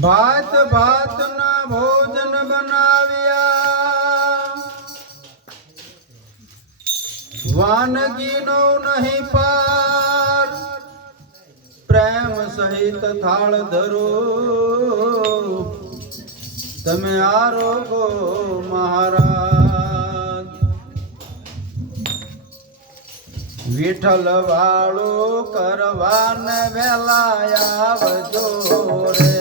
ભાત ભાતના ભોજન બનાવ્યા. વાનગીનો નહીં પાર, પ્રેમ સહિત થાળ ધરો. તમે આરોગો મહારાજ. વિઠ્ઠલ વાળો કરવાને વેલાયા આવજો રે.